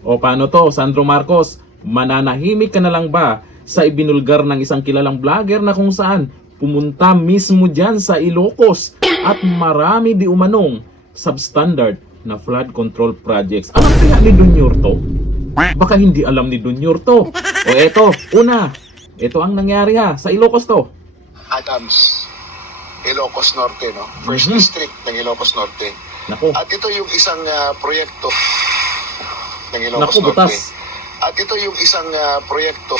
O paano to, Sandro Marcos? Mananahimik ka na lang ba sa ibinulgar ng isang kilalang vlogger na kung saan pumunta mismo dyan sa Ilocos at marami di umanong substandard na flood control projects? Alam kaya ni Junior to? Baka hindi alam ni Junior to. O eto, una, ito ang nangyari ha, sa Ilocos to. Adams, Ilocos Norte, no? First Mhm. District ng Ilocos Norte. Naku, At ito yung isang proyekto ng Ilocos naku, Norte. butas. At ito yung isang proyekto.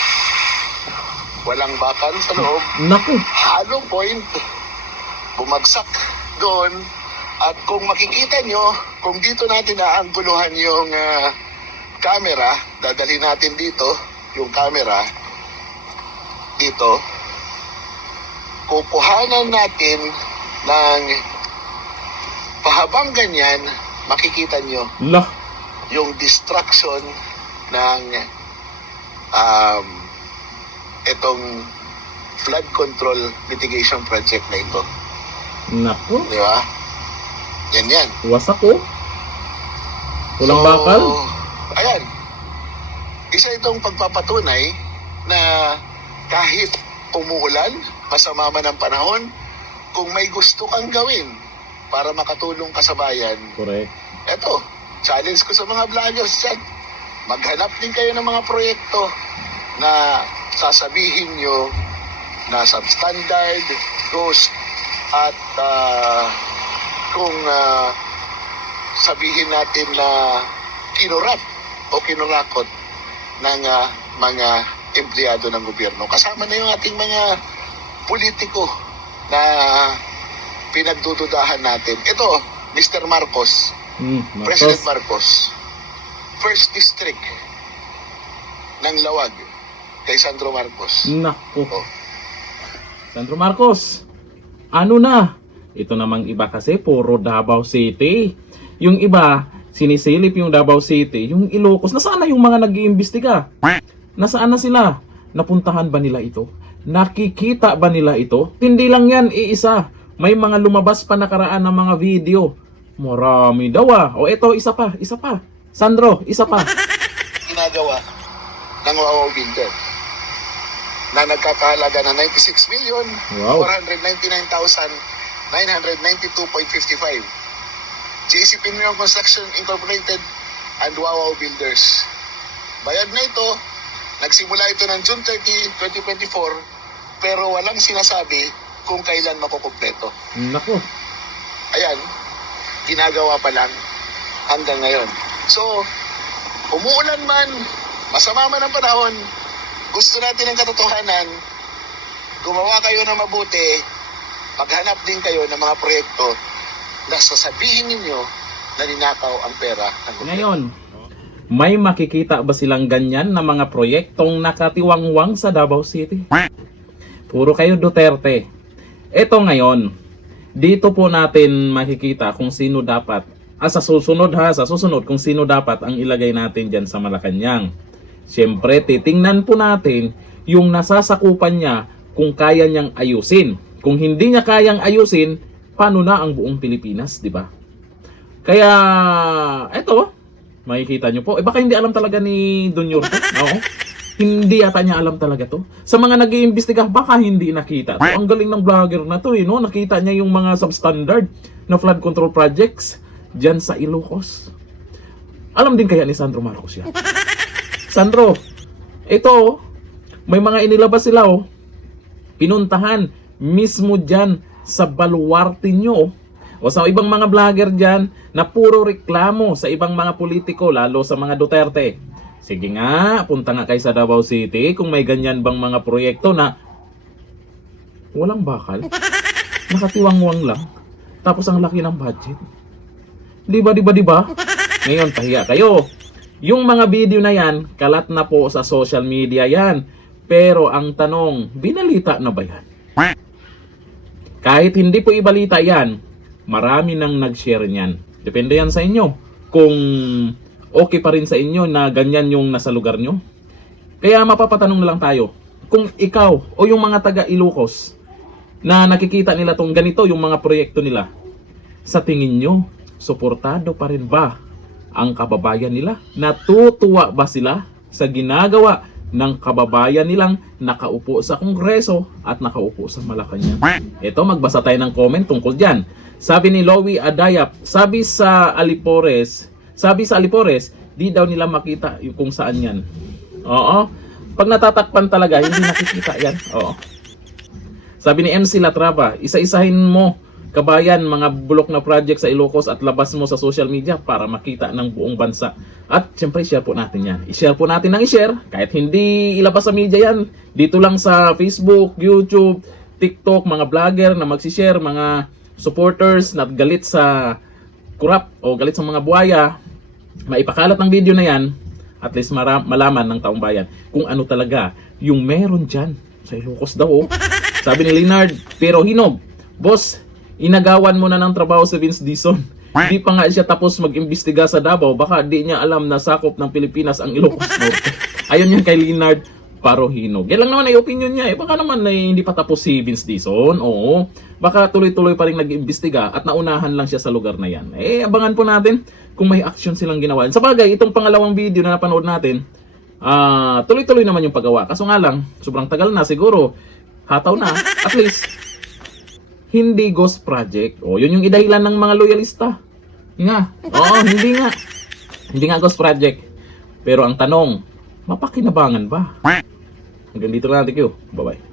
Walang bakal sa loob. Naku, Hollow point. Bumagsak doon. At kung makikita nyo, kung dito natin naangguluhan yung camera, dadalhin natin dito, yung camera, dito, kukuhanan natin ng pahabang ganyan, makikita nyo lah, yung destruction ng itong flood control mitigation project na ito. naku, Di ba? Yan. wasak ko. Walang So, bakal. Ayan. Isa itong pagpapatunay na kahit umuulan, masama man ang panahon, kung may gusto kang gawin para makatulong ka sa bayan, Correct. eto, challenge ko sa mga vloggers dyan. Maghanap din kayo ng mga proyekto na sasabihin nyo na substandard, ghost, at kung sabihin natin na kinurat o kinurakot ng mga empleyado ng gobyerno. Kasama na yung ating mga politiko na pinagdududahan natin. Ito, Mr. Marcos, President Marcos, First District ng Lawag kay Sandro Marcos. Naku. Oh. Sandro Marcos, ano na? Ito namang iba kasi puro Davao City. Yung iba, sinisilip yung Davao City. Yung Ilocos, nasaan na yung mga nag-iimbestiga? Nasaan na sila? Napuntahan ba nila ito? Nakikita ba nila ito? Hindi lang yan, iisa. May mga lumabas pa nakaraan ng mga video. Marami daw ah. O eto, isa pa. Sandro, isa pa. Ginagawa ng Wawaw Builder na nagkakahalaga na 96 million Wow. 499,992.55. GC Pinmiyong Construction Incorporated and Wawaw Builders. Bayad na ito, nagsimula ito ng June 30, 2024, pero walang sinasabi kung kailan makukumpleto. Naku. Ayan, ginagawa pa lang hanggang ngayon. So, umuulan man, masama man ang panahon, gusto natin ng katotohanan, gumawa kayo ng mabuti, maghanap din kayo ng mga proyekto na sasabihin ninyo na ninakaw ang pera ng gobyerno. Ngayon, may makikita ba silang ganyan na mga proyektong nakatiwangwang sa Davao City? Puro kayo Duterte. Ito ngayon, dito po natin makikita kung sino dapat, sa susunod kung sino dapat ang ilagay natin dyan sa Malacanang. Siyempre, titingnan po natin yung nasasakupan niya kung kaya niyang ayusin. Kung hindi niya kayang ayusin, paano na ang buong Pilipinas, di ba? Kaya, eto, makikita nyo po. Baka hindi alam talaga ni Junior to. Oo. Hindi yata niya alam talaga to. Sa mga nag-iimbestiga, baka hindi nakita to. Ang galing ng vlogger na to, no? Nakita niya yung mga substandard na flood control projects dyan sa Ilocos. Alam din kaya ni Sandro Marcos yan. Sandro, ito, may mga inilabas sila, pinuntahan mismo dyan sa baluarte nyo, o sa ibang mga vlogger dyan na puro reklamo sa ibang mga politiko, lalo sa mga Duterte. Sige nga, punta nga kayo sa Davao City kung may ganyan bang mga proyekto na walang bakal, nakatiwangwang lang, tapos ang laki ng budget. Di ba? Ngayon, tahiya kayo. Yung mga video na yan, kalat na po sa social media yan. Pero ang tanong, binalita na ba yan? Kahit hindi po ibalita yan, marami nang nag-share niyan. Depende yan sa inyo. Kung okay pa rin sa inyo na ganyan yung nasa lugar nyo. Kaya mapapatanong na lang tayo. Kung ikaw o yung mga taga Ilocos na nakikita nila tong ganito yung mga proyekto nila, sa tingin nyo, suportado pa rin ba ang kababayan nila? Natutuwa ba sila sa ginagawa ng kababayan nilang nakaupo sa Kongreso at nakaupo sa Malacanang? Ito, magbasa tayo ng comment tungkol dyan. Sabi ni Lowy Adayap, sabi sa Alipores, di daw nila makita yung kung saan yan. Oo. Pag natatakpan talaga, hindi nakikita yan. Oo. Sabi ni MC Latrava, isa-isahin mo, kabayan, mga bulok na project sa Ilocos at labas mo sa social media para makita ng buong bansa. At syempre, share po natin yan. I-share po natin ng i-share. Kahit hindi ilabas sa media yan. Dito lang sa Facebook, YouTube, TikTok, mga vlogger na magsishare, mga supporters na galit sa kurap o galit sa mga buhaya, maipakalat ng video na yan, at least malaman ng taong bayan kung ano talaga yung meron dyan sa Ilocos daw. Oh. Sabi ni Leonard, pero hinog, boss, inagawan mo na ng trabaho si Vince Dizon. Hindi pa nga siya tapos mag-imbestiga sa Davao, baka di niya alam na sakop ng Pilipinas ang Ilocos Norte. Ayon yan kay Leonard Parohinog. Yan lang naman ay opinion niya. Baka naman ay hindi pa tapos si Vince Dizon. Oo. Baka tuloy-tuloy pa rin nag-imbestiga at naunahan lang siya sa lugar na yan. Abangan po natin kung may action silang ginawa. Sa bagay, itong pangalawang video na napanood natin, tuloy-tuloy naman yung paggawa. Kaso nga lang, sobrang tagal na siguro. Hataw na. At least, hindi ghost project. O, yun yung idahilan ng mga loyalista. Nga. Oo, hindi nga. Hindi nga ghost project. Pero ang tanong, mapakinabangan ba? Hanggang dito lang natin, Q. Bye-bye.